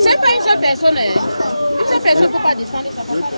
C'est pas une seule personne. Une seule personne ne peut pas descendre. Ça va pas.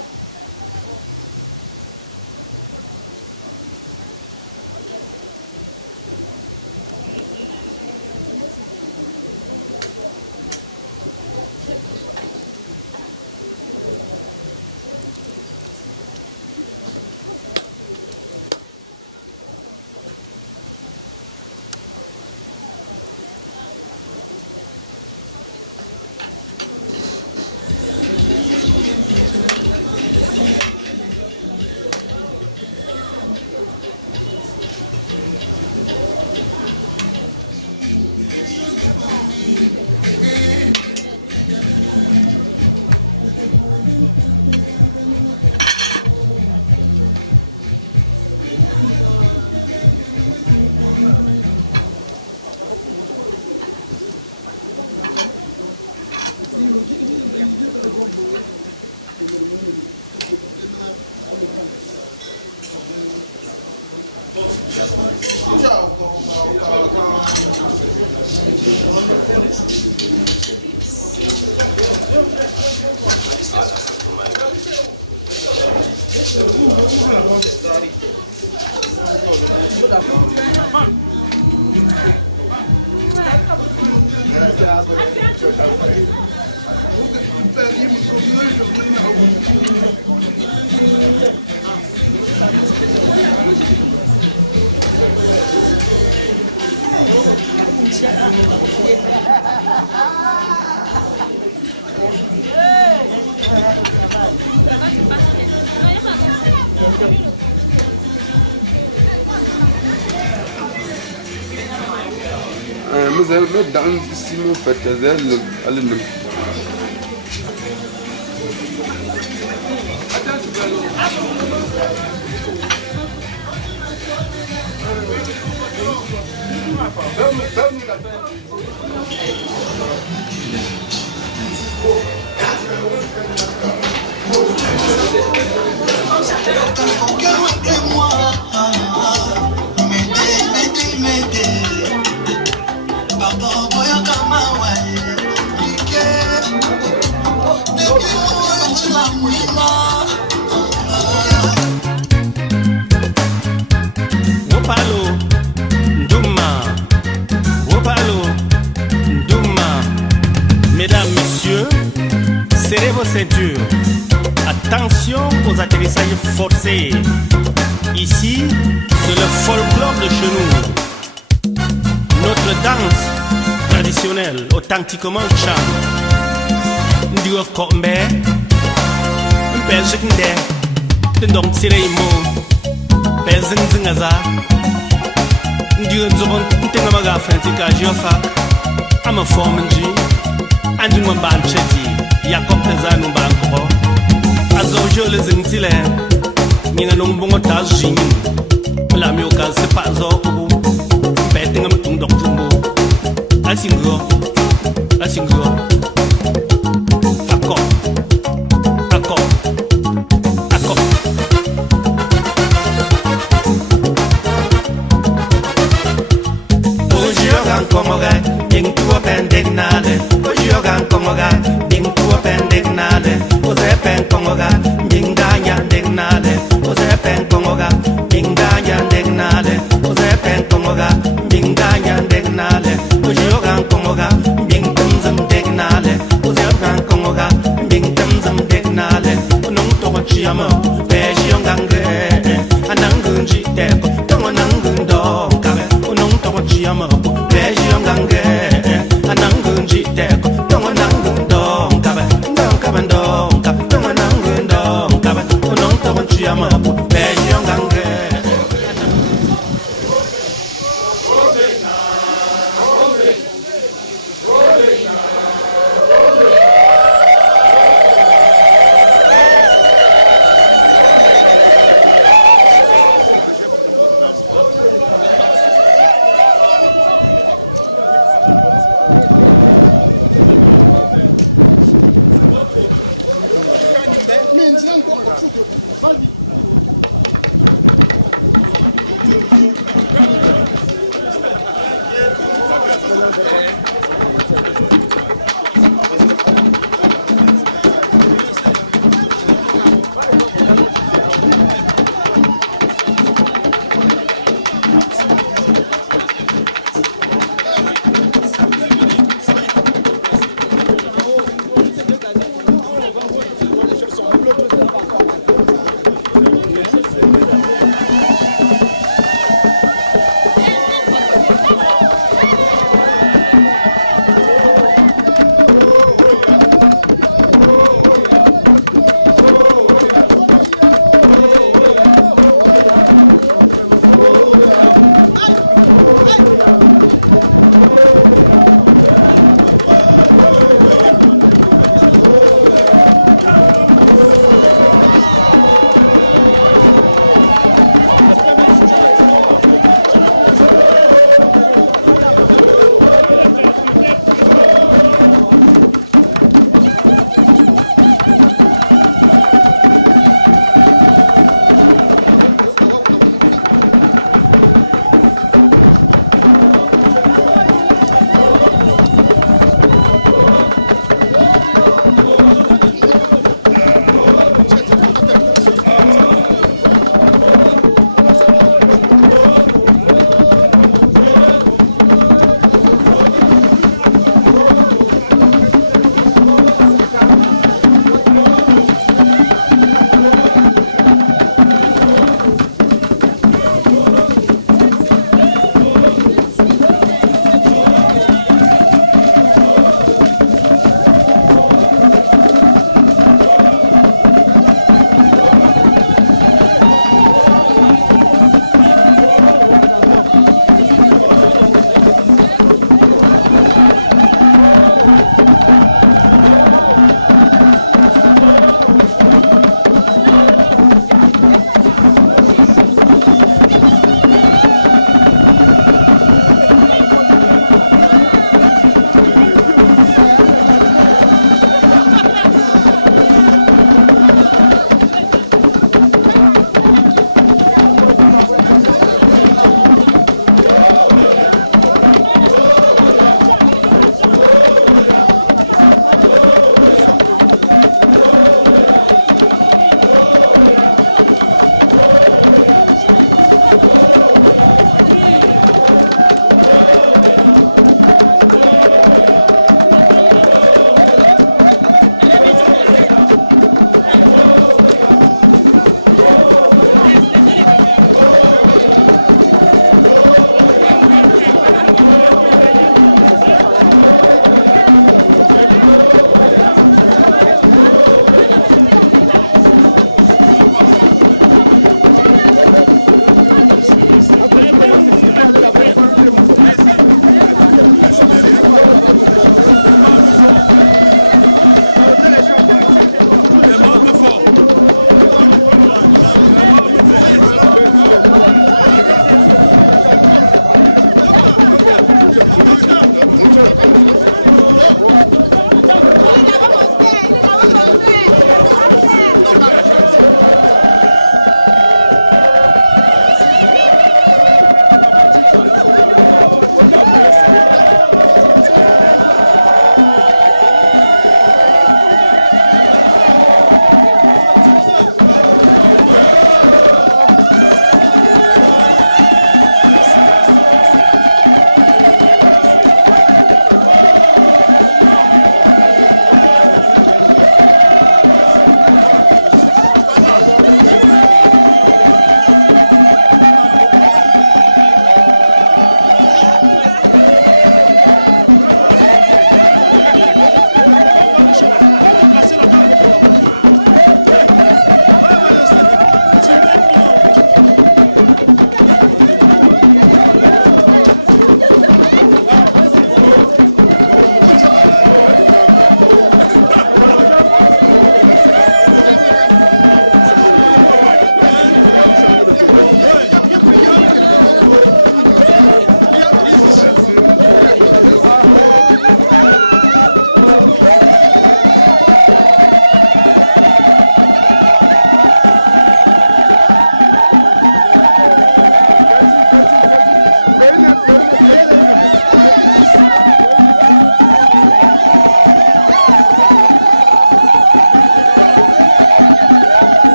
مثلا مد عند السنين فتذل علم Mesdames, Messieurs, serrez vos ceintures. Attention aux atterrissages forcés. Ici, c'est le folklore de chez nous. Notre danse traditionnelle, authentiquement chante. Ndigo kombe, mpeziknde, tindong sireimo, pezingzingaza. Ndigo nzobon, tengamaga fentika jofa. I'm a foreman G. And you want bad chetty. Yakop Tazan Banko. As usual is in Zile. Nina Lumbungo Tajin. La Mioka Sepazo. Betting a Mutum Doctor. I sing you. I sing you. Akko. Akko. Akko. Ojogan Komoga. Ding to a pendignade. Ojogan Komoga. Ding to a pendignade. Ozepen Komoga. Ding Danya dignade. Ozepen Komoga. Ding Danya dignade. Ozepen Komoga. Ding Danya dignade. Ojogan Komoga. Ding Tumzum dignade. Ozepen Komoga. Ding Tumzum dignade. Nung Togo Chiamo. Bejion Gange. Anangunji Deb. Tonganangundo. Kabe. Nung Togo Chiamo. Bejion Gange. Anangunji Deb. Tonganangundo.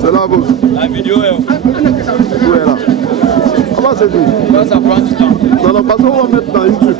C'est là, boss. La vidéo est où? Où est là? Comment c'est dit? Ouais, ça prend du temps. Non, non, parce qu'on va mettre dans YouTube.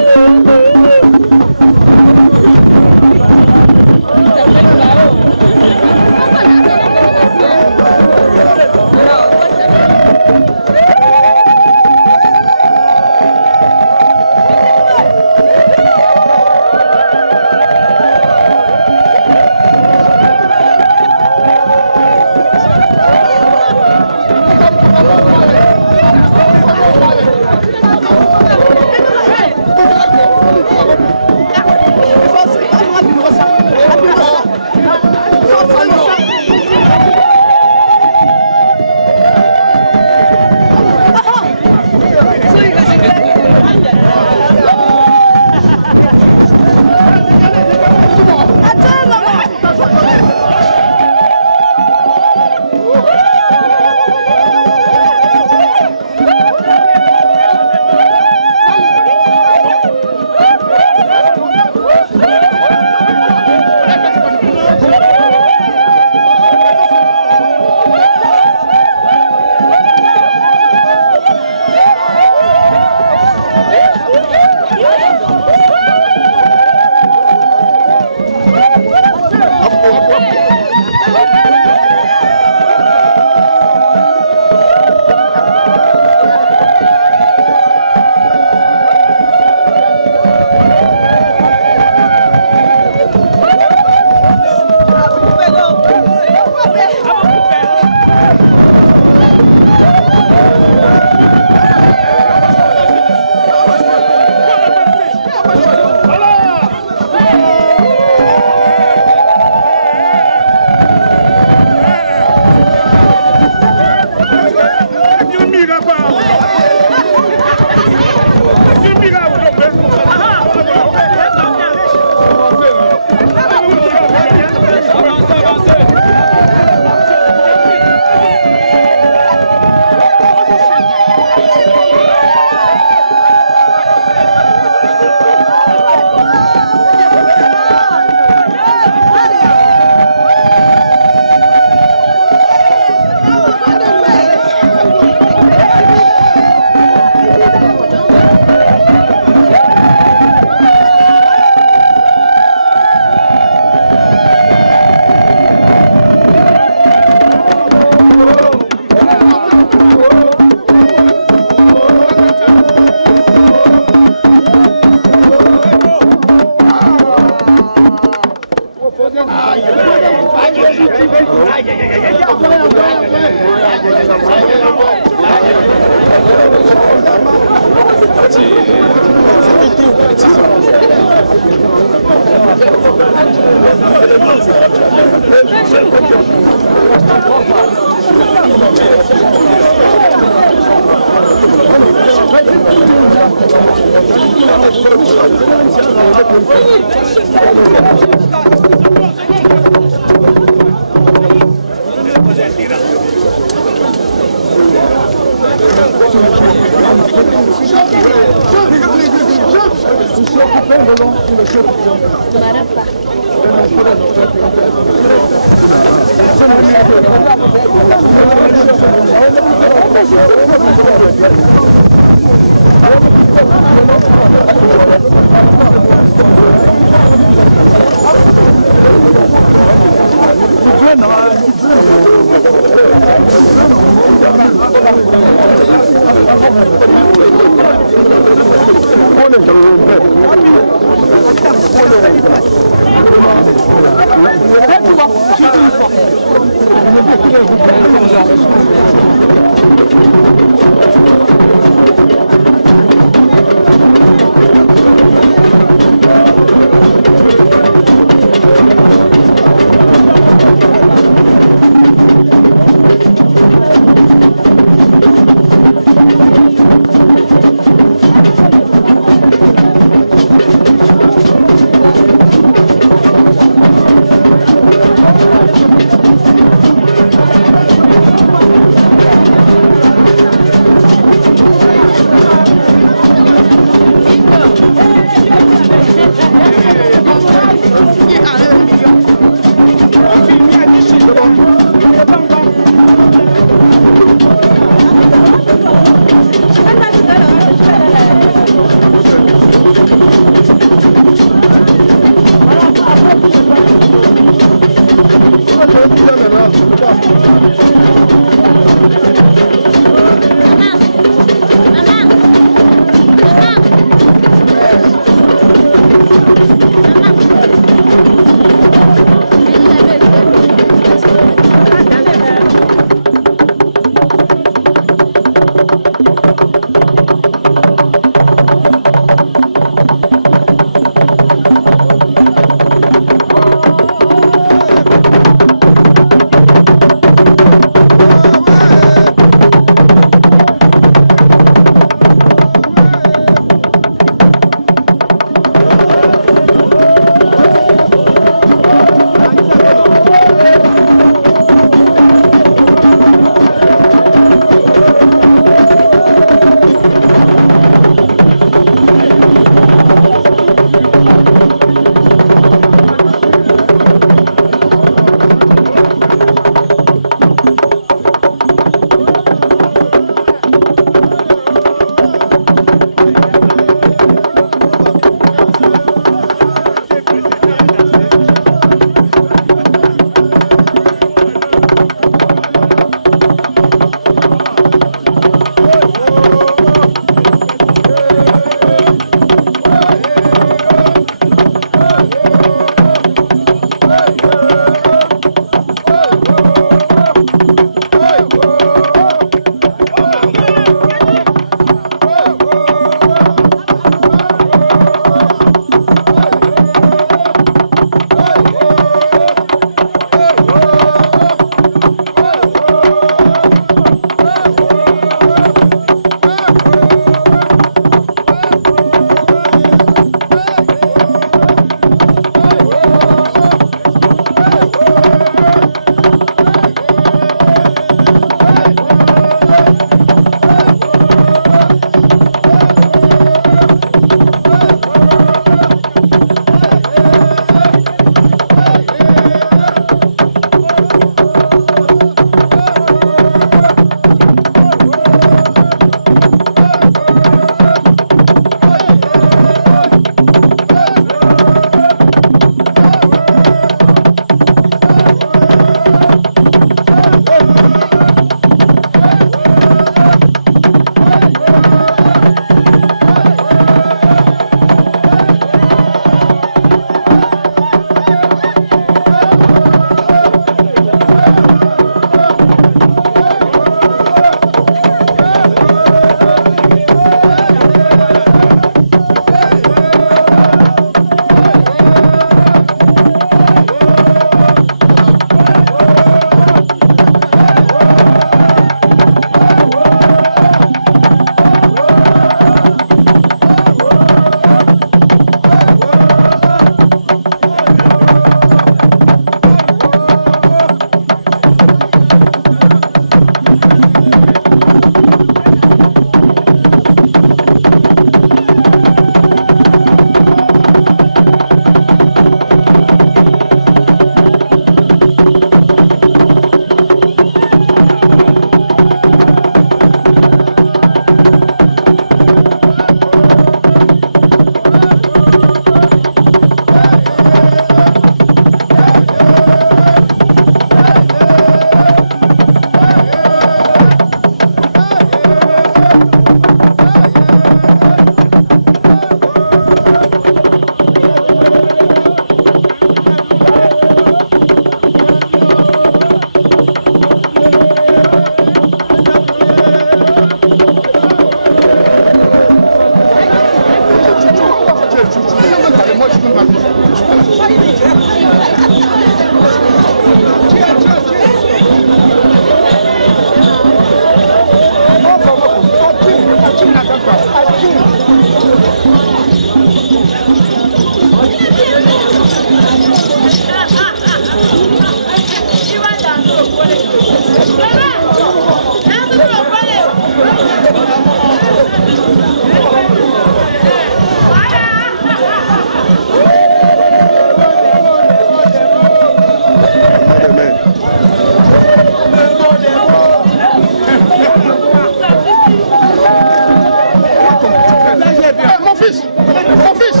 Mon fils,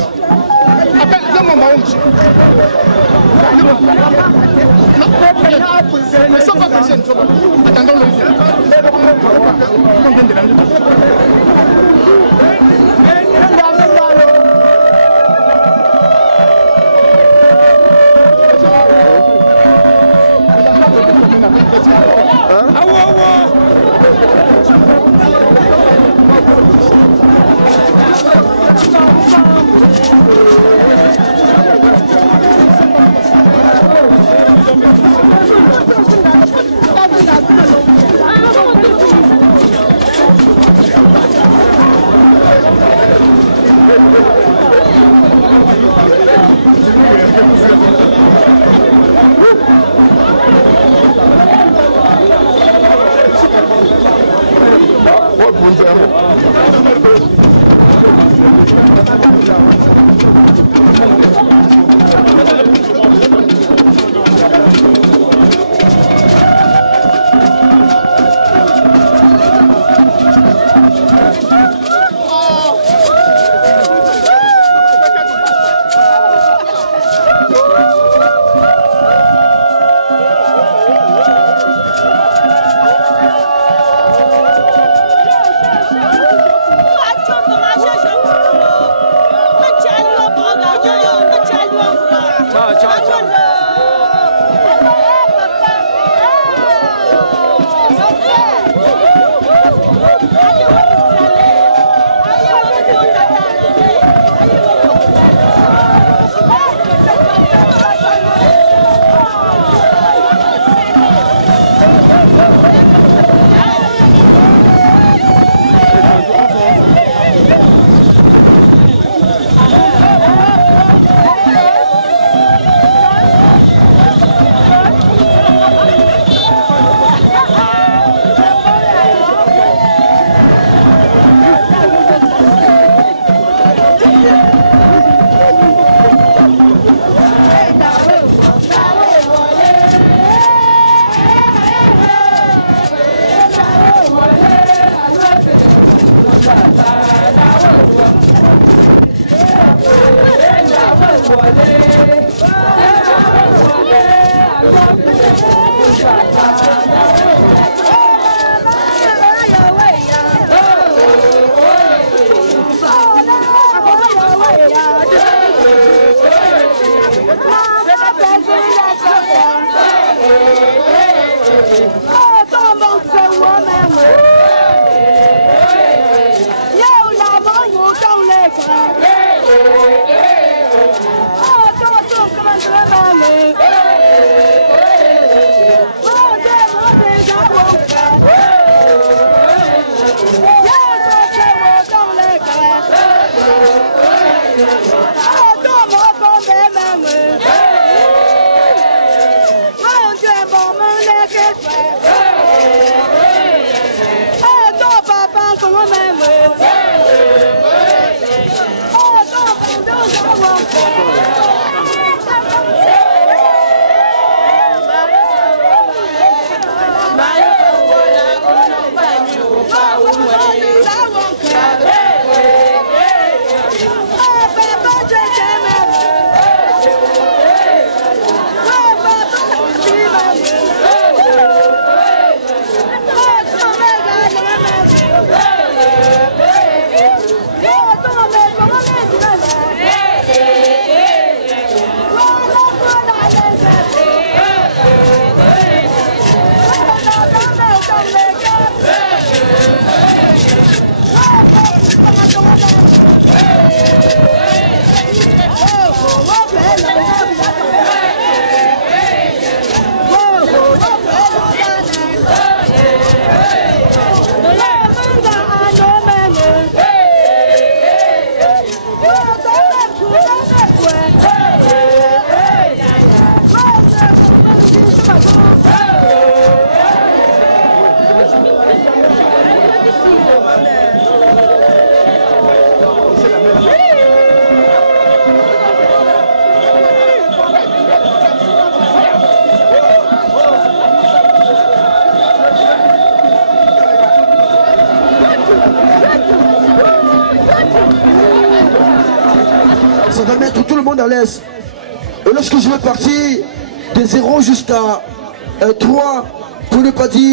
appelle-moi ma honte. Ne sois pas pressé, attendons-le. On vient de rendre.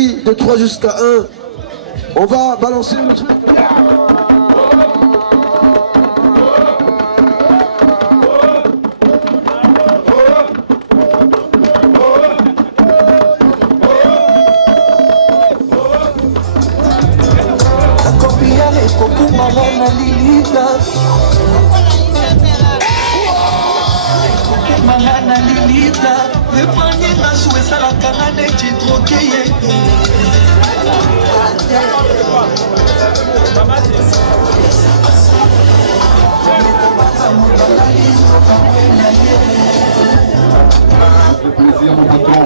dit de 3 jusqu'à 1. On va balancer un petit peu. Le plaisir mon patron,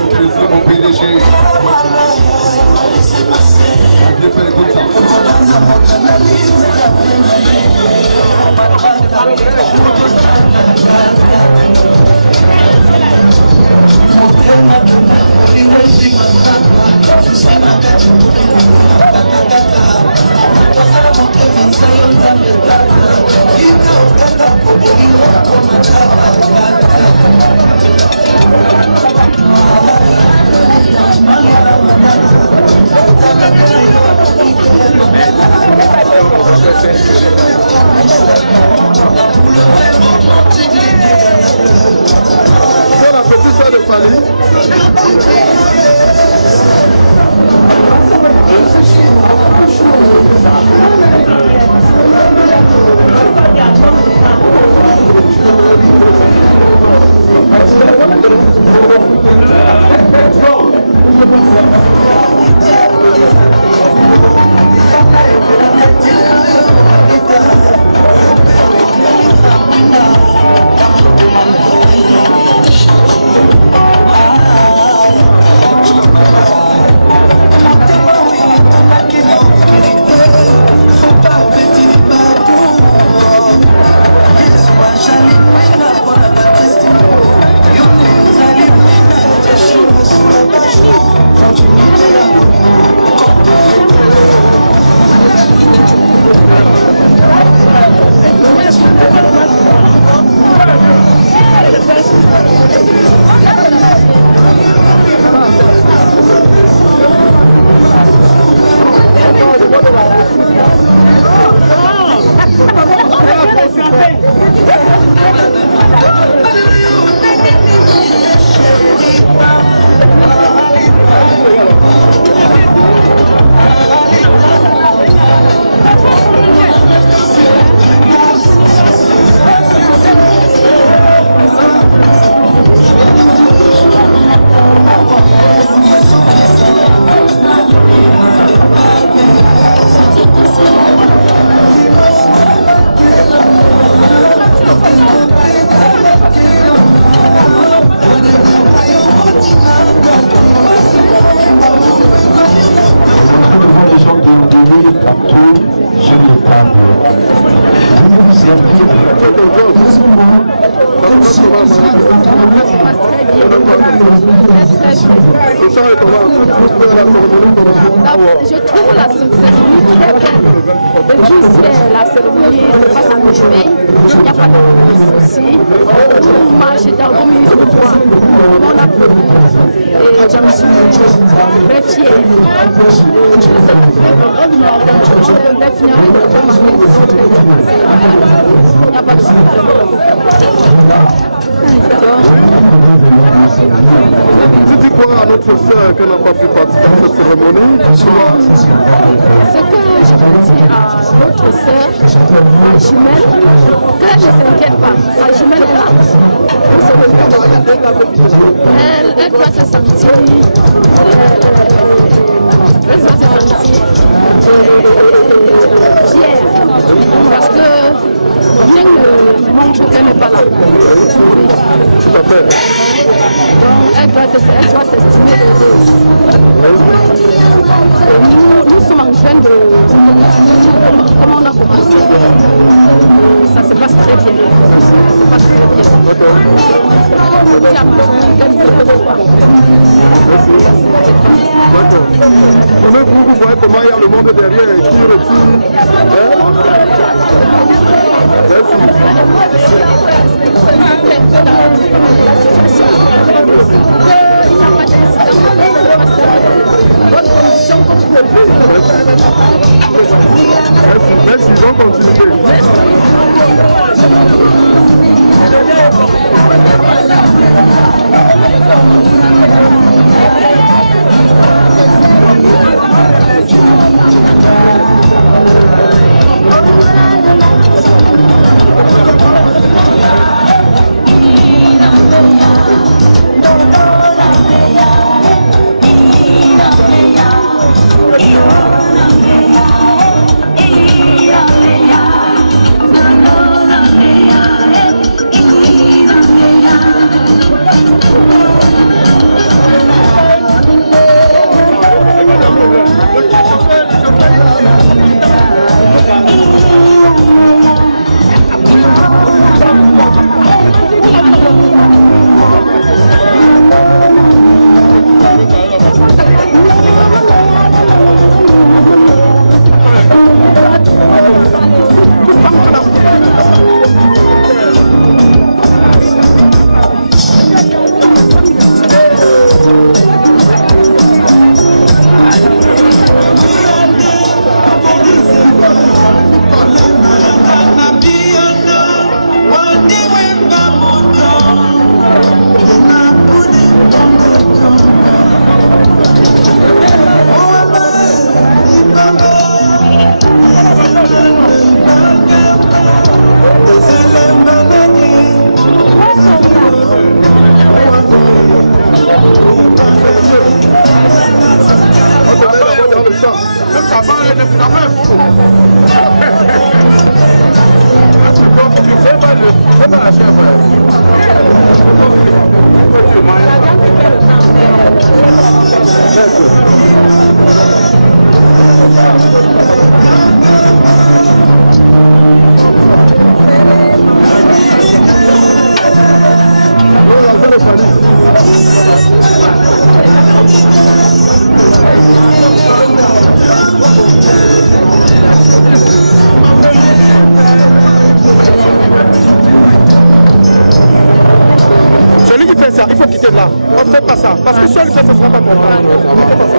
le plaisir mon PDG. On vient faire comme ça. Bon appétit, ça de Fali. Partout sur les tables. Veuillez vous servir. Je trouve la cérémonie très belle. Depuis la cérémonie se passe en merveille, il n'y a pas de soucis. On marche dans le ministre du bois, on applaudit. Et j'en suis très fière. Il n'y a pas de soucis. Tu dis quoi à notre soeur qui n'a pas pu participer à cette cérémonie? Ce que je peux dire à notre soeur, ma jumelle, qu'elle ne s'inquiète pas. Sa jumelle est là. Elle doit se sentir fière. Parce que rien ne montre qu'elle n'est pas là. Oui. Tout à fait. Donc elle doit s'estimer heureuse. Et nous nous sommes en train de comment on a commencé. Ça se passe très bien. Ça se passe très bien. D'accord. Vous voyez comment il y a le monde derrière qui retire. Merci, bonne continuité. C'est pas la chèvre. Celui qui fait ça, il faut quitter là. On ne fait pas ça. Parce que celui qui fait ça ne sera pas content. Ne fait pas ça.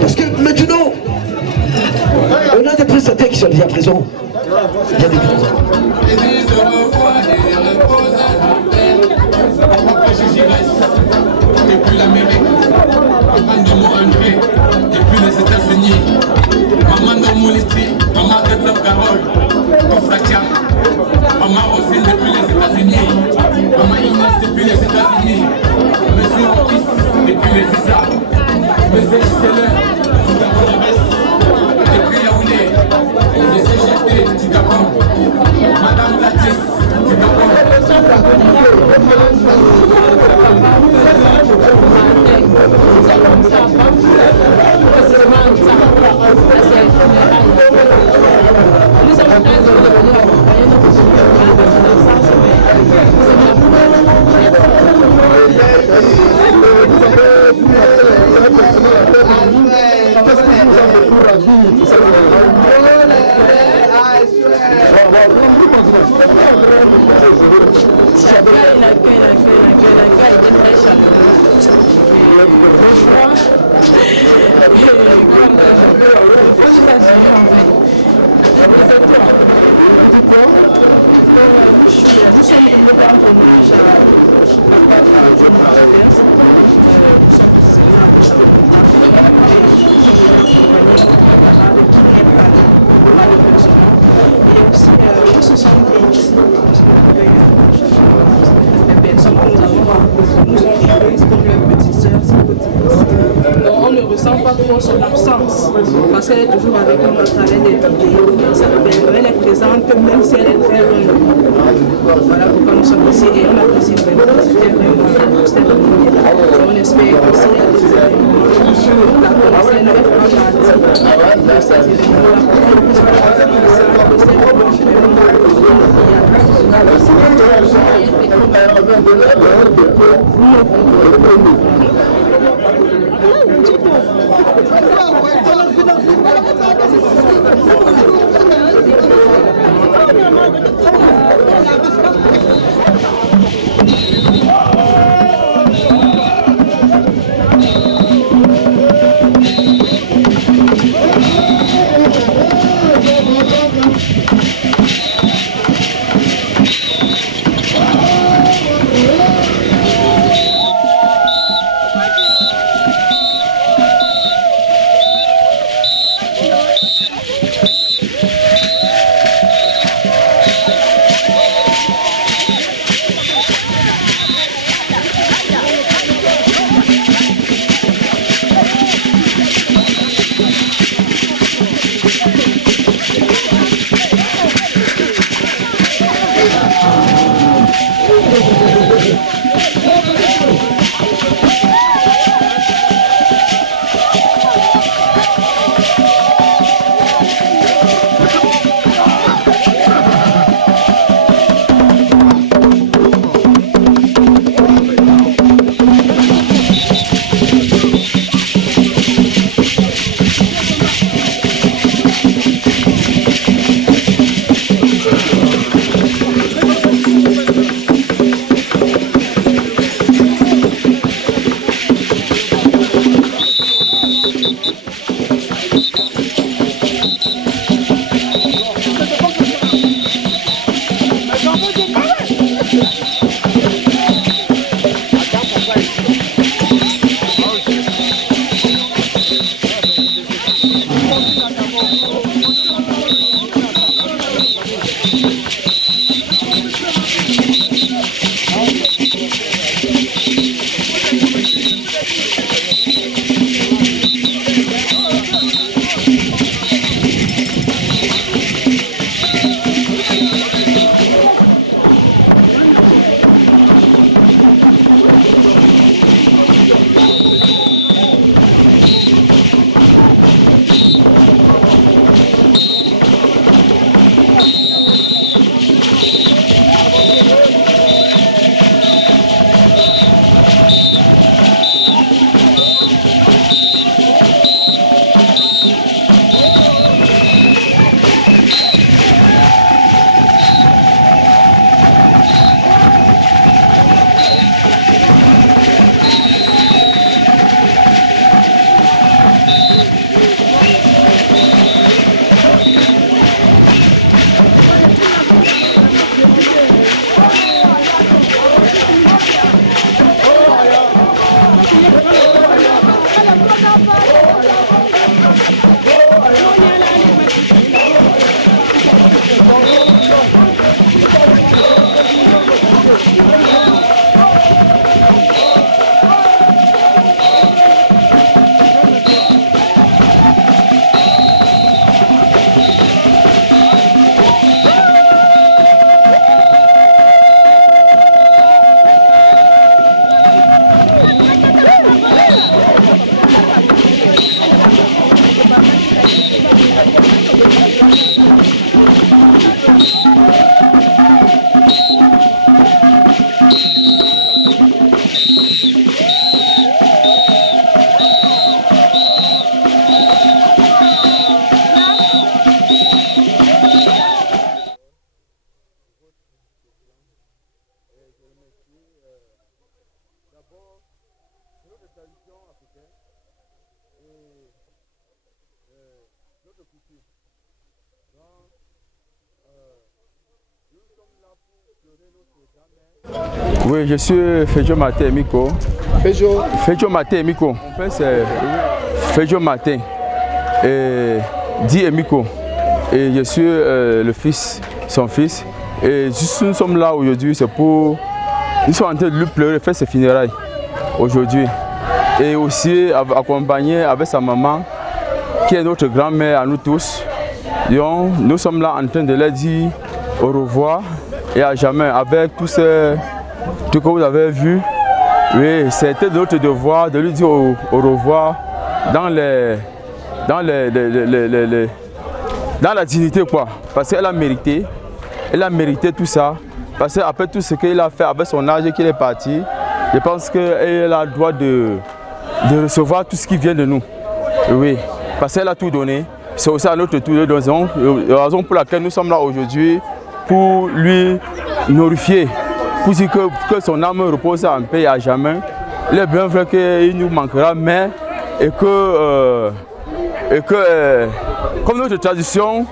Parce que maintenant, on a des prestataires qui sont déjà présents. Il y a des présents. Depuis l'Amérique, Papa Ndomo André, depuis les États-Unis, Maman Ndomo Liti, Maman Gatsam Carole, Sacha, Maman Rosine depuis les États-Unis, Maman Inès depuis les États-Unis, Monsieur Otis depuis les USA, Monsieur Gisele, du Gabon depuis Yaoundé, Monsieur GT du Gabon, Madame Gladys du Gabon. Papa nous sommes comme ça avant, précisément en temps, à ces funérailles. Nous sommes très heureux de venir accompagner notre public, malgré son absence, mais nous sommes là pour elle. Merci. vous avez vu la terre, vous avez percé la terre. Qu'est-ce qui vous a beaucoup ravi, tout ça, L'accueil était très chaleureux. Et froid. C'est toi. Nous sommes venus voir un hommage à Papa John Martins. Nous sommes venus à sa montagne et nous sommes venus accompagner un camarade qui n'est pas là, malheureusement. Et aussi, on se sent bien ici. Nous sommes accueillis les personnes que nous avons rencontrées nous ont écrites comme leurs petites sœurs, ses petites. Donc on ne ressent pas trop son absence parce qu'elle est toujours avec nous à travers des vidéos, des appels. Elle est présente même si elle est très loin. Voilà pourquoi nous sommes ici et on apprécie vraiment. C'était vraiment bien. Et on espère que s'il y a des événements, la commissaire elle fera partie de ces événements-là pour qu'on puisse avoir conscience de ces moments vraiment inoubliables. Non. Oui, je suis Fejo Martin Miko. Fejo Martin Miko. Mon père c'est Fejo Martin et Di Emiko. Et je suis le fils, son fils. Et juste nous sommes là aujourd'hui, c'est pour... Nous sommes en train de lui pleurer, faire ses funérailles aujourd'hui. Et aussi accompagné avec sa maman, qui est notre grand-mère à nous tous. Donc, nous sommes là en train de leur dire au revoir et à jamais avec tout ce que vous avez vu. Oui, c'était notre devoir de lui dire au revoir dans la dignité, quoi. Parce qu'elle a mérité. Elle a mérité tout ça. Parce qu'après tout ce qu'il a fait avec son âge et qu'il est parti, je pense qu'elle a le droit de recevoir tout ce qui vient de nous. Oui, parce qu'elle a tout donné. C'est aussi à notre tour de donner. La raison pour laquelle nous sommes là aujourd'hui, pour lui glorifier, pour dire que son âme repose en paix à jamais. Il est bien vrai qu'il nous manquera, mais comme notre tradition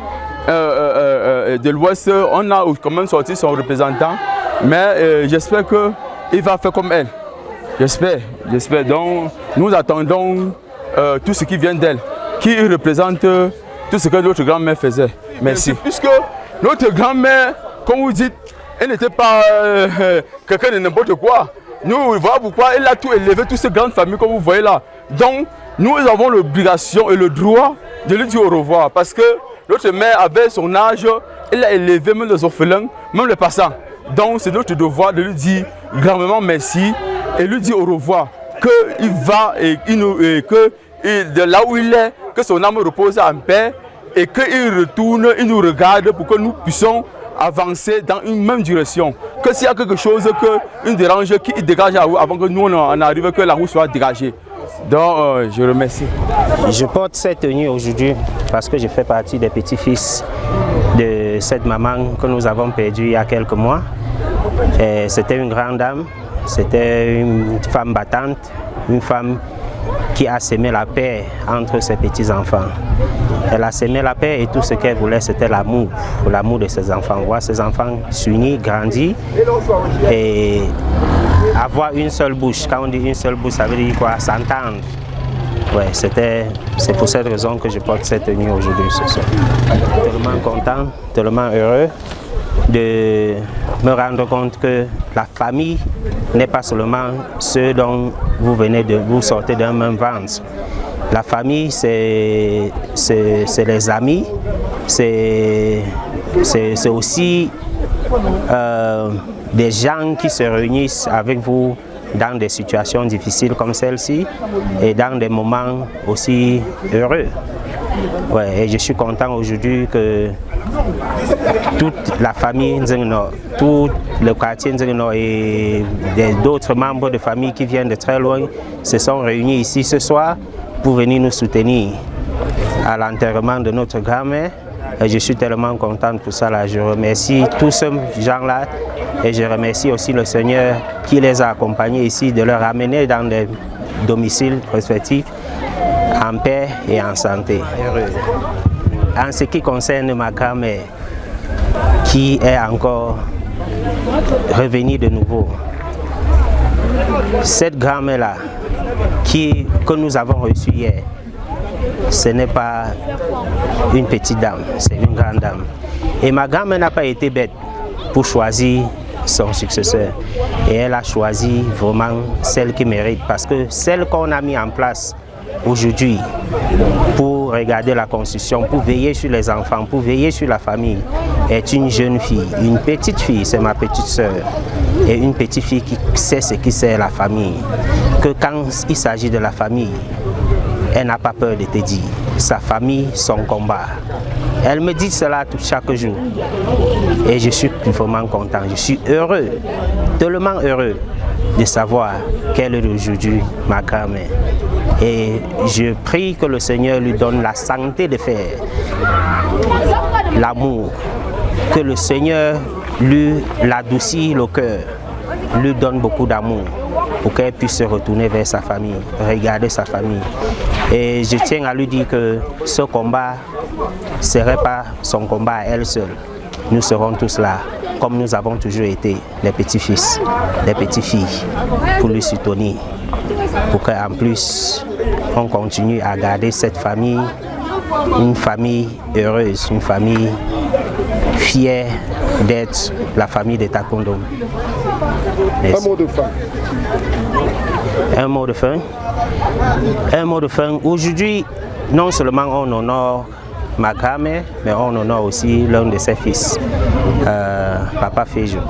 de l'Ouest, on a quand même sorti son représentant, mais j'espère qu'il va faire comme elle. J'espère. Donc nous attendons tout ce qui vient d'elle, qui représente tout ce que notre grand-mère faisait. Merci. Puisque notre grand-mère, comme vous dites, elle n'était pas quelqu'un de n'importe quoi. Nous, voilà pourquoi elle a tout élevé, toutes ces grandes familles comme vous voyez là. Donc, nous avons l'obligation et le droit de lui dire au revoir. Parce que notre mère, avec son âge, elle a élevé même les orphelins, même les passants. Donc, c'est notre devoir de lui dire grandement merci et lui dire au revoir. Qu'il va et que de là où il est, que son âme repose en paix et qu'il retourne, il nous regarde pour que nous puissions avancer dans une même direction. Que s'il y a quelque chose qui dérange, qu'il dégage avant que nous on arrive, que la route soit dégagée. Donc je remercie. Je porte cette tenue aujourd'hui parce que je fais partie des petits-fils de cette maman que nous avons perdue il y a quelques mois. C'était une grande dame, c'était une femme battante, une femme qui a sémé la paix entre ses petits-enfants. Elle a sémé la paix et tout ce qu'elle voulait, c'était l'amour de ses enfants. Voir ses enfants s'unir, grandir et avoir une seule bouche. Quand on dit une seule bouche, ça veut dire quoi? S'entendre. Ouais, c'est pour cette raison que je porte cette tenue aujourd'hui. Tellement content, tellement heureux de me rendre compte que la famille n'est pas seulement ceux dont vous sortez d'un même ventre. La famille, c'est les amis, c'est aussi des gens qui se réunissent avec vous dans des situations difficiles comme celle-ci et dans des moments aussi heureux. Ouais, et je suis content aujourd'hui que toute la famille Nzengno, tout le quartier Nzengno et d'autres membres de famille qui viennent de très loin se sont réunis ici ce soir pour venir nous soutenir à l'enterrement de notre grand-mère. Et je suis tellement contente pour ça. Là. Je remercie tous ces gens-là et je remercie aussi le Seigneur qui les a accompagnés ici, de leur amener dans des domiciles respectifs en paix et en santé. En ce qui concerne ma grand-mère, qui est encore revenue de nouveau, cette grand-mère-là, que nous avons reçue hier, ce n'est pas une petite dame, c'est une grande dame. Et ma grand-mère n'a pas été bête pour choisir son successeur. Et elle a choisi vraiment celle qui mérite, parce que celle qu'on a mis en place aujourd'hui pour regarder la construction, pour veiller sur les enfants, pour veiller sur la famille, est une jeune fille, une petite fille, c'est ma petite soeur, et une petite fille qui sait ce que c'est la famille, que quand il s'agit de la famille, elle n'a pas peur de te dire sa famille, son combat. Elle me dit cela chaque jour et je suis vraiment content, je suis heureux, tellement heureux de savoir qu'elle est aujourd'hui ma grand-mère. Et je prie que le Seigneur lui donne la santé de faire l'amour, que le Seigneur lui l'adoucit le cœur, lui donne beaucoup d'amour pour qu'elle puisse se retourner vers sa famille, regarder sa famille. Et je tiens à lui dire que ce combat ne serait pas son combat à elle seule. Nous serons tous là, comme nous avons toujours été, les petits-fils, les petites-filles, pour lui soutenir, pour qu'en plus, on continue à garder cette famille, une famille heureuse, une famille fière d'être la famille de Takondom. Un mot de fin. Un mot de fin. Un mot de fin. Aujourd'hui, non seulement on honore ma grand-mère, mais on honore aussi l'un de ses fils, Papa Fejo,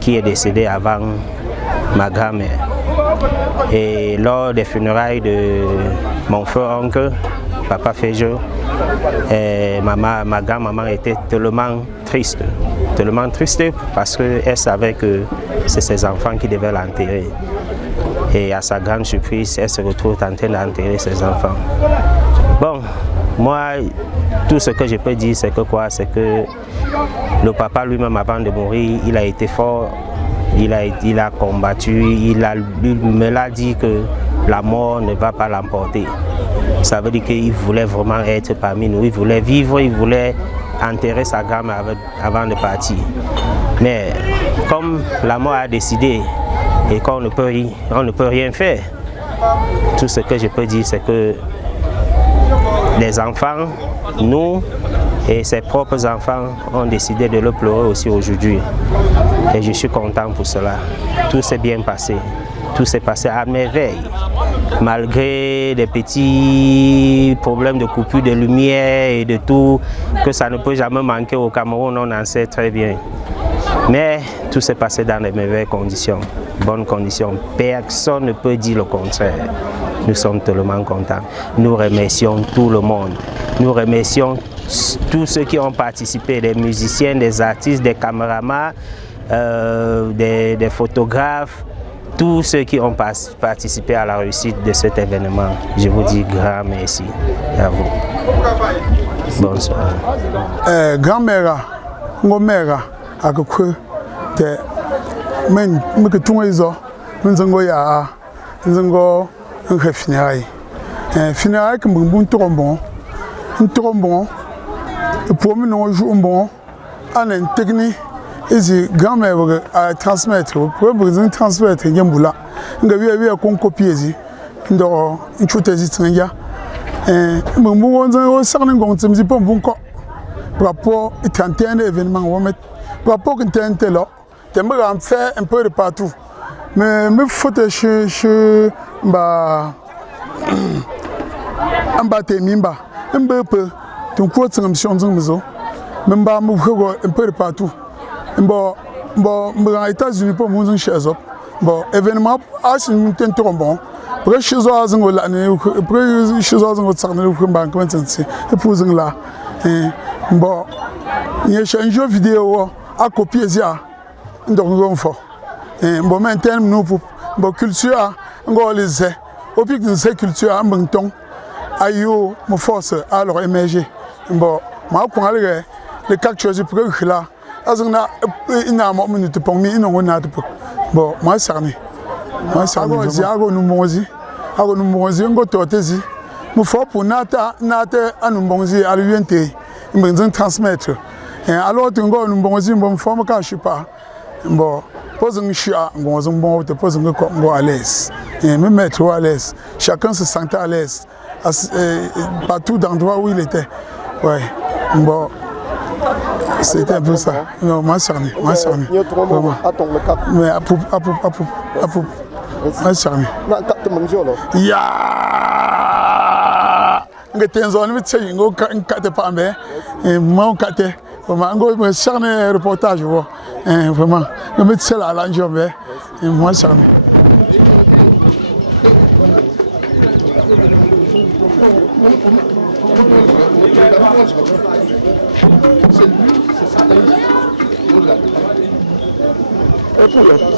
qui est décédé avant ma grand-mère. Et lors des funérailles de mon frère oncle, Papa Fejo, ma grand-maman était tellement triste parce qu'elle savait que c'est ses enfants qui devaient l'enterrer. Et à sa grande surprise, elle se retrouve en train d'enterrer ses enfants. Bon, moi, tout ce que je peux dire, c'est que quoi? C'est que le papa lui-même, avant de mourir, il a été fort, il a combattu, il me l'a dit que la mort ne va pas l'emporter. Ça veut dire qu'il voulait vraiment être parmi nous, il voulait vivre, il voulait enterrer sa grand-mère avant de partir. Mais comme la mort a décidé et qu'on ne peut rien faire, tout ce que je peux dire, c'est que les enfants, nous et ses propres enfants ont décidé de le pleurer aussi aujourd'hui. Et je suis content pour cela. Tout s'est bien passé. Tout s'est passé à merveille. Malgré des petits problèmes de coupure de lumière et de tout, que ça ne peut jamais manquer au Cameroun, on en sait très bien. Mais tout s'est passé dans de merveilleuses conditions, bonnes conditions. Personne ne peut dire le contraire. Nous sommes tellement contents. Nous remercions tout le monde. Nous remercions tous ceux qui ont participé, des musiciens, des artistes, des caméramans, des photographes, tous ceux qui ont participé à la réussite de cet événement. Je vous dis grand merci à vous. Bonsoir. Grand-mère, ngomera, akukwe, te, men, mketunga izo, nzongo ya, nzongo, nke funérailles. Funérailles que mbun tombon, pour me non jour bon, en une technique. Ici, grand-mère a transmettre, pour vous transmettre, il y a un boula. Il y a un copie ici, il y a une chose ici, il y a un certain nombre de gens qui ont rapport à 31 événements, rapport à 31 là, tu aimerais faire un peu de partout. Mais il faut que je un peu de partout. Bon, aux États-Unis pour nous chez eux. Bon, événement, c'est un temps bon. Après chez eux, ils ont l'année, après chez eux, ils ont sorti le banque maintenant. Et pour eux là, bon, il y a un jeu vidéo à copier ça, donc on fait. Bon, maintenant nous pour bon culture, on les sait. Au pic de cette culture, en bon temps, aïe, mon force à leur émerger. Bon, moi pour aller les quatre choses pour que là. Azuna ina mo minute pour mi ina wona to bon moi sarni ago numonzi ngo totezi mo fo pour nata anumbonzi aluyente imbenzen transmettre alors tu ngo numbonzi mo forme ka chipa bon pose un chia ngo bon te pose ngo à l'aise et me mettre à l'aise chacun se sentait à l'aise partout d'endroit où il était ouais bon. C'était un peu ça. Non, moi, cerné. Mais à poup. Moi, cerné. Ya! Je t'ai dit, je ne pas mais moi, je cerné reportage. Vraiment. Je me suis là, moi, cerné. C'est lui, c'est ça. Et pour l'autre.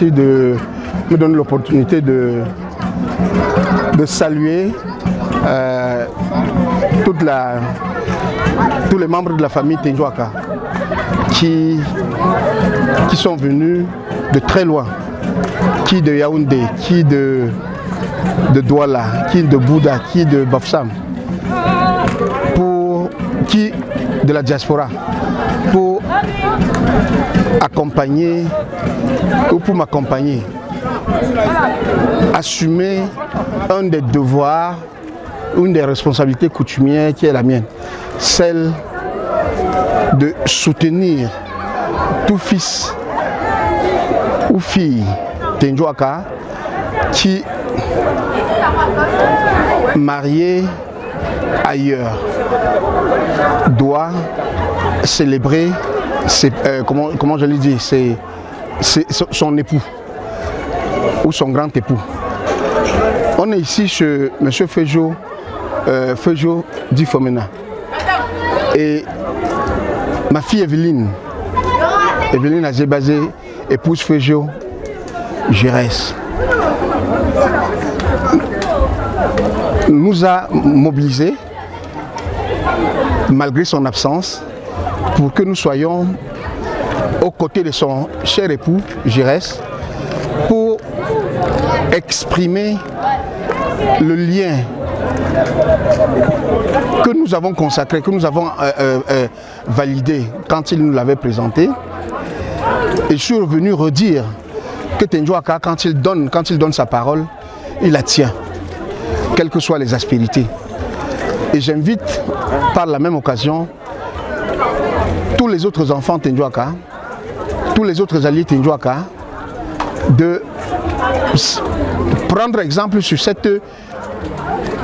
De me donner l'opportunité de saluer tous les membres de la famille Tenjoaka qui sont venus de très loin, qui de Yaoundé, qui de Douala, qui de Bouddha, qui de Bafsam, qui de la diaspora, pour accompagner ou pour m'accompagner, assumer un des devoirs, une des responsabilités coutumières qui est la mienne, celle de soutenir tout fils ou fille Tenjoaka qui marié ailleurs doit célébrer comment je l'ai dit, c'est son époux ou son grand époux. On est ici chez M. Fejo Di Fomena et ma fille Evelyne Azebazé, épouse Fejo Gérès, nous a mobilisés malgré son absence pour que nous soyons aux côtés de son cher époux Gérès pour exprimer le lien que nous avons consacré, que nous avons validé quand il nous l'avait présenté. Et je suis revenu redire que Tenjoaka, quand il donne sa parole, il la tient, quelles que soient les aspérités. Et j'invite par la même occasion tous les autres enfants Tenjoaka, tous les autres alliés Tenjoaka, de prendre exemple sur cette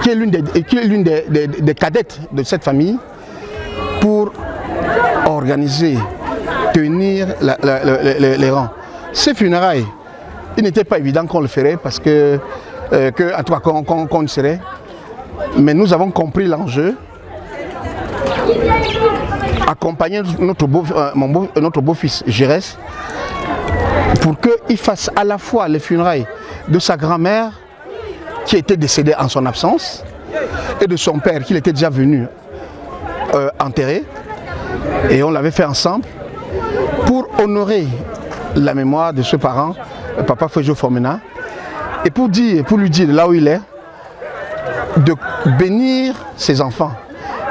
qui est l'une des cadettes de cette famille pour organiser, tenir les rangs. Ces funérailles, il n'était pas évident qu'on le ferait parce que à toi qu'on le serait, mais nous avons compris l'enjeu accompagner notre beau-fils Gérès pour qu'il fasse à la fois les funérailles de sa grand-mère qui était décédée en son absence et de son père qu'il était déjà venu enterrer. Et on l'avait fait ensemble pour honorer la mémoire de ce parent, Papa Fréjo Formena, et pour lui dire là où il est, de bénir ses enfants,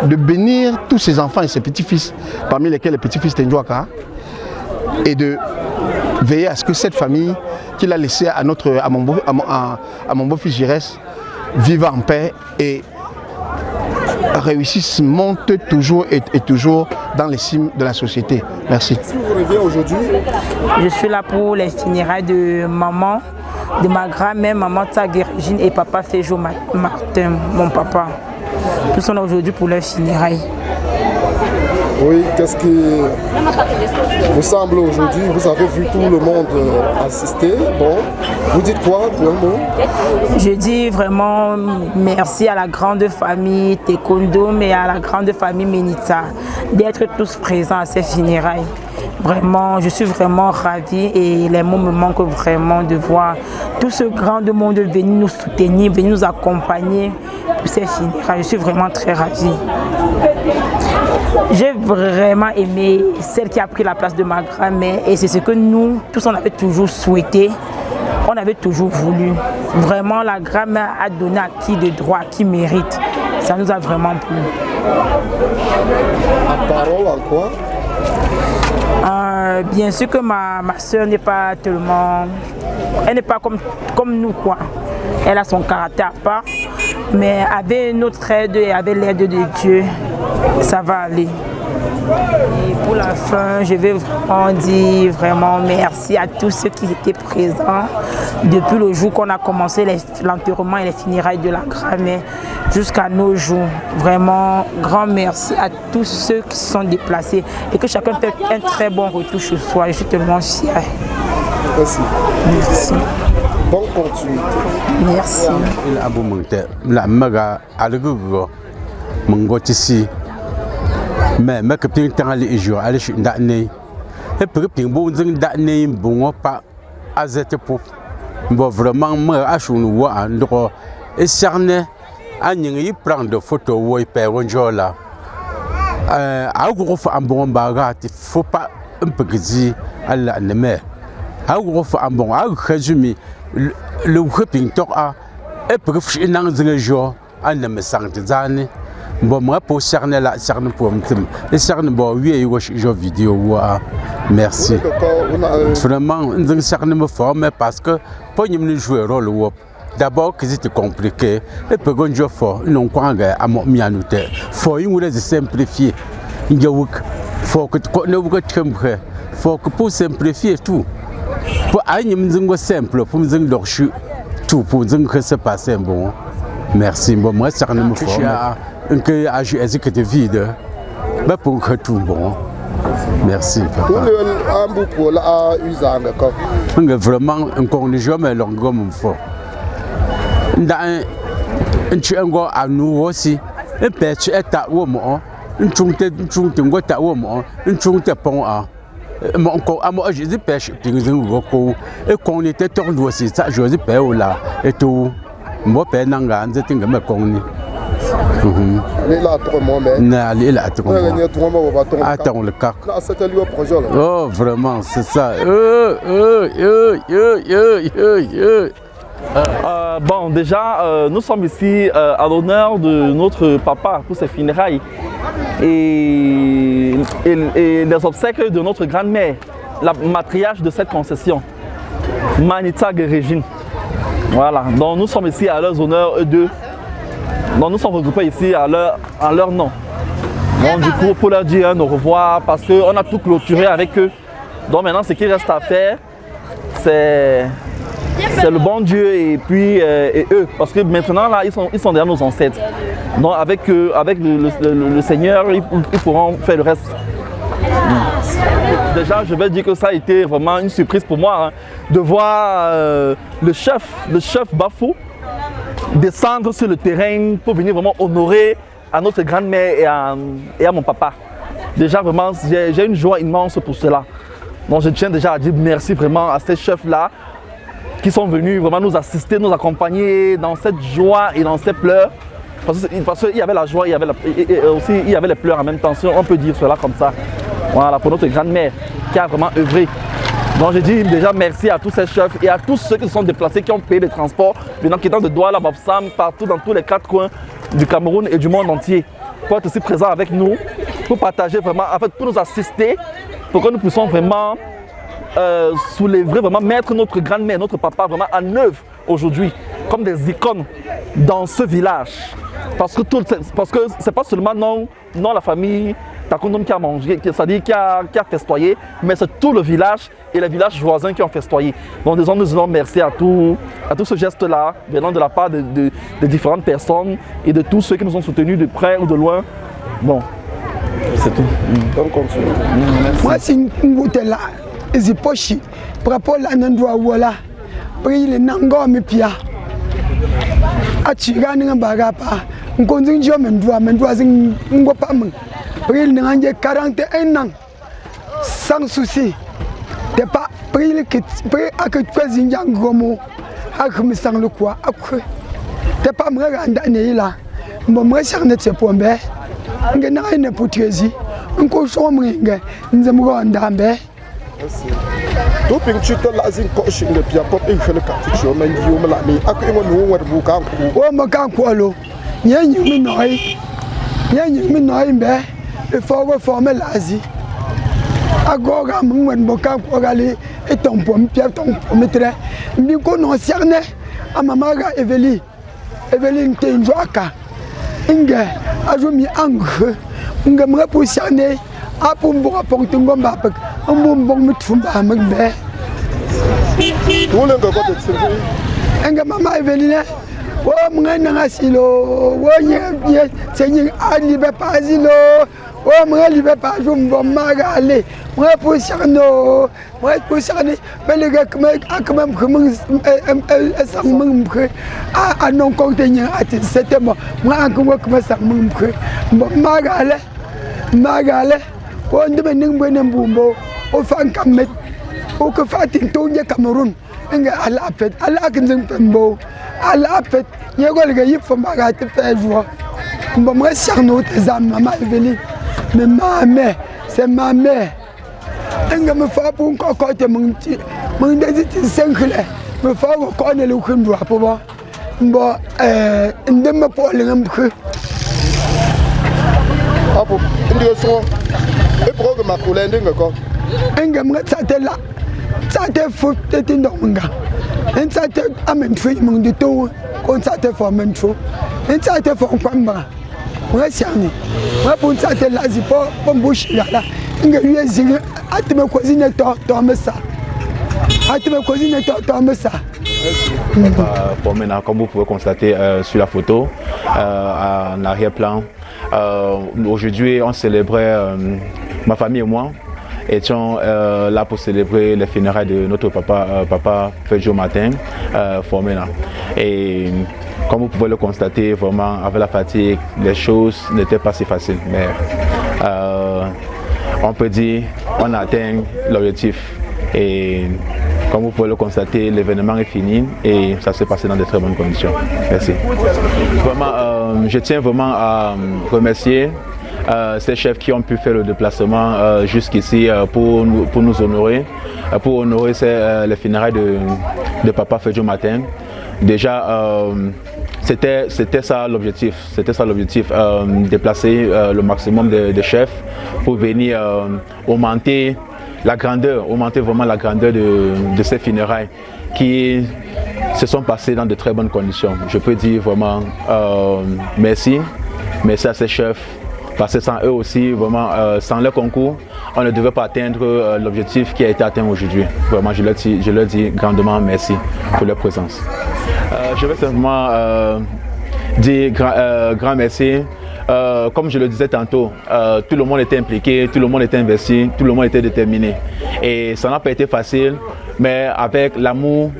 de bénir tous ses enfants et ses petits-fils, parmi lesquels les petits-fils Tenjouaka, et de veiller à ce que cette famille qu'il a laissée à mon beau-fils Gérès vive en paix et réussisse, monte toujours et toujours dans les cimes de la société. Merci. Si vous revenez aujourd'hui, je suis là pour les funérailles de maman, de ma grand-mère, maman Tagérigine et papa Fréjo Martin, mon papa. Tous sont là aujourd'hui pour les funérailles. Oui, qu'est-ce qui vous semble aujourd'hui? Vous avez vu tout le monde assister. Bon, vous dites quoi pour un mot? Je dis vraiment merci à la grande famille Tekondom et à la grande famille Menita d'être tous présents à ces funérailles. Vraiment, je suis vraiment ravie et les mots me manquent vraiment de voir tout ce grand monde venir nous soutenir, venir nous accompagner pour ces funérailles. Je suis vraiment très ravie. J'ai vraiment aimé celle qui a pris la place de ma grand-mère et c'est ce que nous, tous, on avait toujours souhaité, on avait toujours voulu. Vraiment, la grand-mère a donné à qui de droit, à qui mérite. Ça nous a vraiment plu. La parole en quoi? Bien sûr que ma soeur n'est pas tellement... Elle n'est pas comme nous, quoi. Elle a son caractère à part, mais avec notre aide et avec l'aide de Dieu, ça va aller. Et pour la fin, je vais vraiment dire vraiment merci à tous ceux qui étaient présents depuis le jour qu'on a commencé l'enterrement et les funérailles de la grand-mère jusqu'à nos jours. Vraiment, grand merci à tous ceux qui se sont déplacés et que chacun fait un très bon retour chez soi. Je suis tellement fière. Merci. Merci. Bonne continuité. Merci. Mais je suis très les jours à l'échec d'année. Et puis, je suis d'année, bon, pas à cette époque. Bon, vraiment, moi, je suis un endroit. Et cerné, il prend des photos où il perd un jour là. À gros, un bon bagarre, il ne faut pas un peu dire à la mer. À gros, un bon, à résumer, le whipping talk, et puis, je suis un jour, à ne me sentir années. Bon, moi, pour cerner la cerne pour me dire, et cerne, bon, oui, je vidéo, merci. Vraiment, je cerne me forme parce que pour nous jouer un rôle, d'abord, que c'était compliqué, et puis quand je fais, non, quoi, à mon mianoute, faut une ou simplifier. Il faut que tu faut que pour simplifier tout. Pour aller nous simple, pour nous dire tout, pour nous que c'est pas bon. Merci, bon, moi, cerne me forme. Que agir de vide, mais pour que tout bon. Merci. Vraiment, un cornigeon, mais l'on gomme fort. Dans un chien à nous aussi, un pêche est à woman, une chunte à woman, une chunte pont à. Mon corps à moi, j'ai des pêches, et qu'on était tourné aussi, ça, je dis pas là, et tout. Moi, père n'anga, je t'ai me connu. Attends le cas. Oh, vraiment, c'est ça. Bon, déjà, nous sommes ici à l'honneur de notre papa pour ses funérailles et les obsèques de notre grand-mère, la matriarche de cette concession, Manita Régine. Voilà, donc nous sommes ici à leurs honneurs, eux deux. Donc nous sommes regroupés ici à leur nom. Donc du coup, pour leur dire au revoir, parce qu'on a tout clôturé avec eux. Donc maintenant, ce qu'il reste à faire, c'est le bon Dieu et puis et eux. Parce que maintenant, là, ils sont derrière nos ancêtres. Donc avec le Seigneur, ils pourront faire le reste. Déjà, je vais dire que ça a été vraiment une surprise pour moi, hein, de voir le chef Bafou descendre sur le terrain pour venir vraiment honorer à notre grand-mère et à mon papa. déjà vraiment, j'ai une joie immense pour cela. Donc je tiens déjà à dire merci vraiment à ces chefs-là qui sont venus vraiment nous assister, nous accompagner dans cette joie et dans ces pleurs. Parce qu'il y avait la joie, il y avait les pleurs en même temps, si on peut dire cela comme ça. Voilà, pour notre grand-mère qui a vraiment œuvré. Donc je dis déjà merci à tous ces chefs et à tous ceux qui se sont déplacés, qui ont payé les transports, venant quittant de Douala, Bafoussam, partout dans tous les 4 coins du Cameroun et du monde entier, pour être aussi présents avec nous, pour partager vraiment, en fait, pour nous assister, pour que nous puissions vraiment soulever, vraiment mettre notre grand-mère, notre papa vraiment en œuvre aujourd'hui, comme des icônes dans ce village. Parce que c'est pas seulement non la famille Takundum qui a mangé, c'est-à-dire qui a festoyé, mais c'est tout le village et les villages voisins qui ont festoyé. Donc nous disons merci à tout ce geste-là, venant de la part de différentes personnes et de tous ceux qui nous ont soutenus de près ou de loin. Bon, c'est tout. On continue. Moi, c'est une goutte là, et c'est pochi. Par rapport à l'endroit où là, puis les nango me pia. Achiga n'enga bagapa, on continue de me zing ngopa mung. Puis il n'enga 41 ans, sans souci. T'es pas pris le kit, pris à que tu fais une yangomo, à que me sang le quoi, après. T'es pas me regarder là, me charner ce point bé. On n'a rien pour tuer, on couche au mringue, nous avons un dame. Tout picture de la zine coche le pia pop et je le quartier, mais you me la me, à que nous on vous camp. Oh, ma camp quoi l'eau, y'a une minoi, y'a une minoi, mais il faut reformer l'Asie. À Goga, mon bocam pour aller et ton pomme, pierre ton mettre. Nous connaissons cerné à ma maga Evelyne Tenjoaka. Inge, a joué mi angle, Inge me repousser. Après, on va porter un bon bac, on va mettre fumba à me faire. Où le gars de ce Inge maman Evelyne, oh mon asilo, oh c'est une alibi pas asilo, oh mon alibi pas jumbo magalé, moi pour cerno, moi pour cerner, mais les gars comme ça me à non contenir à cet mois, moi comme ça me magalé. On demande un bumbo, au fan Kamet, au que fatin Tonya Cameroun, and à la fête, à la Kinzimbo, à la fête, Yagolga from Bagat de Péjoie. Bon, moi, Sarno, tes âmes, ma Evelyne, mais ma mère, c'est ma mère. Un gars me fait pour un cocotte, mon désir 5 clés, me fait au corner le crime pour moi. Bon, une demi pour les peu. Ah bon, une direction. Et pour que ma coulée n'est pas. Un gars me s'attelle là. Ça te fout de Tindonga. Un ça te amène fouille mon de tout. Quand ça te forme un trou. Un ça te forme pas mal. Moi, c'est un. Moi, pour ça te là, c'est pas pour bouche là. Un gars lui est zingé. À te me cuisiner toi, ça. À te me cuisiner toi, ça. Comme vous pouvez constater sur la photo, en arrière-plan, aujourd'hui on célébrait, ma famille et moi étions là pour célébrer les funérailles de notre papa Fejo Matin, Formena. Et comme vous pouvez le constater, vraiment avec la fatigue, les choses n'étaient pas si faciles. Mais on peut dire qu'on a atteint l'objectif. Et comme vous pouvez le constater, l'événement est fini et ça s'est passé dans de très bonnes conditions. Merci. Vraiment, je tiens vraiment à remercier ces chefs qui ont pu faire le déplacement jusqu'ici pour nous honorer, pour honorer les funérailles de Papa Fejo Matin. Déjà, c'était ça l'objectif, déplacer le maximum de chefs pour venir augmenter vraiment la grandeur de ces funérailles qui se sont passées dans de très bonnes conditions. Je peux dire vraiment merci à ces chefs, parce que sans eux aussi, vraiment, sans leur concours, on ne devait pas atteindre l'objectif qui a été atteint aujourd'hui. Vraiment, je leur dis grandement merci pour leur présence. Je vais simplement dire grand merci. Comme je le disais tantôt, tout le monde était impliqué, tout le monde était investi, tout le monde était déterminé. Et ça n'a pas été facile, mais avec l'amour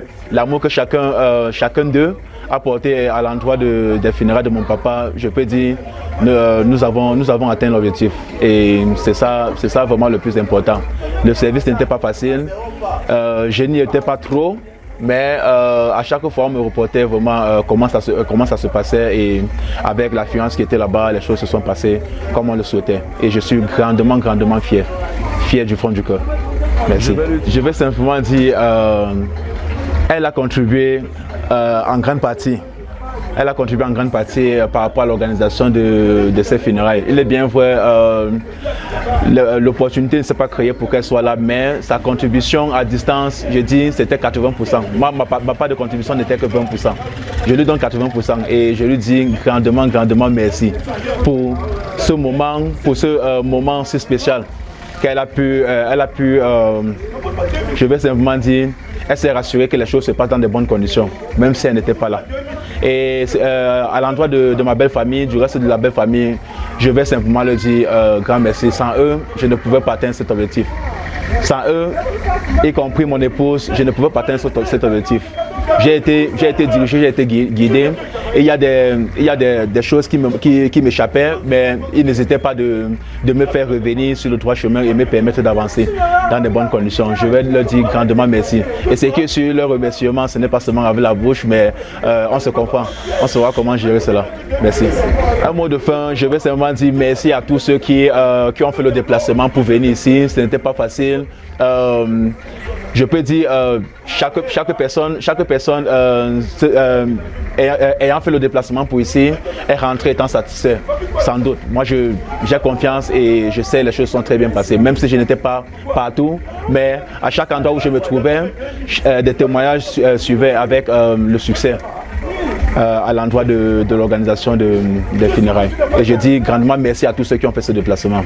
que chacun d'eux apporté à l'endroit des funérailles de mon papa, je peux dire nous avons atteint l'objectif. Et c'est ça vraiment le plus important. Le service n'était pas facile, je n'y étais pas trop, mais à chaque fois on me reportait vraiment comment ça se passait, et avec l'affluence qui était là-bas, les choses se sont passées comme on le souhaitait. Et je suis grandement fier du fond du cœur. Merci. Je vais simplement dire, elle a contribué en grande partie. Elle a contribué en grande partie par rapport à l'organisation de ces funérailles. Il est bien vrai, l'opportunité ne s'est pas créée pour qu'elle soit là, mais sa contribution à distance, je dis, c'était 80%. Moi, ma part de contribution n'était que 20%. Je lui donne 80% et je lui dis grandement merci pour ce moment si spécial qu'elle a pu, je vais simplement dire, elle s'est rassurée que les choses se passent dans de bonnes conditions, même si elle n'était pas là. Et à l'endroit de ma belle famille, du reste de la belle famille, je vais simplement leur dire grand merci. Sans eux, je ne pouvais pas atteindre cet objectif. Sans eux, y compris mon épouse, je ne pouvais pas atteindre cet objectif. J'ai été dirigé, j'ai été guidé, et il y a des choses qui m'échappaient, mais ils n'hésitaient pas de me faire revenir sur le droit chemin et me permettre d'avancer dans de bonnes conditions. Je vais leur dire grandement merci. Et c'est que sur leur remerciement, ce n'est pas seulement avec la bouche, mais on se comprend, on saura comment gérer cela. Merci. Un mot de fin, je vais simplement dire merci à tous ceux qui ont fait le déplacement pour venir ici. Ce n'était pas facile. Je peux dire chaque personne ayant fait le déplacement pour ici est rentrée étant satisfait, sans doute. Moi j'ai confiance et je sais que les choses sont très bien passées, même si je n'étais pas partout, mais à chaque endroit où je me trouvais, des témoignages suivaient avec le succès à l'endroit de l'organisation des funérailles. Et je dis grandement merci à tous ceux qui ont fait ce déplacement.